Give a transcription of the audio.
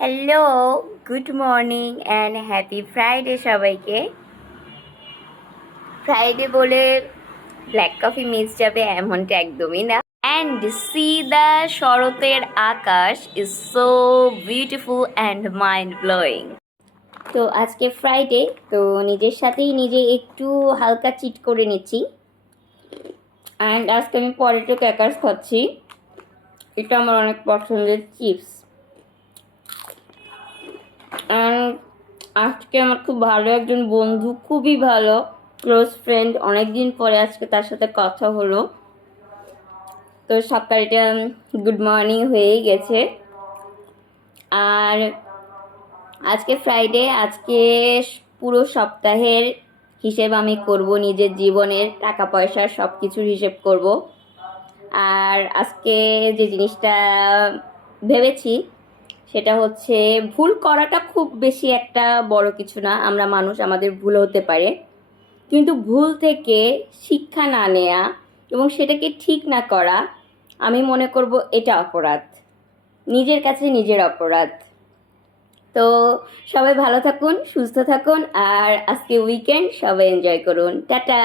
Hello, good morning and happy Friday সবাইকে। Friday বলে black coffee miss যাবে এমনটা একদমই না। অ্যান্ড সি দ্য শরতের আকাশ is so beautiful and mind blowing. তো আজকে ফ্রাইডে, তো নিজের সাথেই নিজে একটু হালকা চিট করে নিচ্ছি। অ্যান্ড আজকে আমি পটেটো ক্র্যাকার্স খাচ্ছি। এটা আমার অনেক পছন্দের চিপস। অ্যান্ড আজকে আমার খুব ভালো একজন বন্ধু, খুবই ভালো ক্লোজ ফ্রেন্ড, অনেক দিন পরে আজকে তার সাথে কথা হলো। তো সকালটা গুড মর্নিং হয়েই গেছে। আর আজকে ফ্রাইডে, আজকে পুরো সপ্তাহের হিসেব আমি করব, নিজের জীবনের টাকা পয়সার সব কিছুর হিসেব করব। আর আজকে যে জিনিসটা ভেবেছি সেটা হচ্ছে, ভুল করাটা খুব বেশি একটা বড় কিছু না। আমরা মানুষ, আমাদের ভুল হতে পারে, কিন্তু ভুল থেকে শিক্ষা না নেয়া এবং সেটাকে ঠিক না করা, আমি মনে করব এটা অপরাধ, নিজের কাছে নিজের অপরাধ। তো সবাই ভালো থাকুন, সুস্থ থাকুন, আর আজকে উইকেন্ড, সবাই এনজয় করুন। টাটা।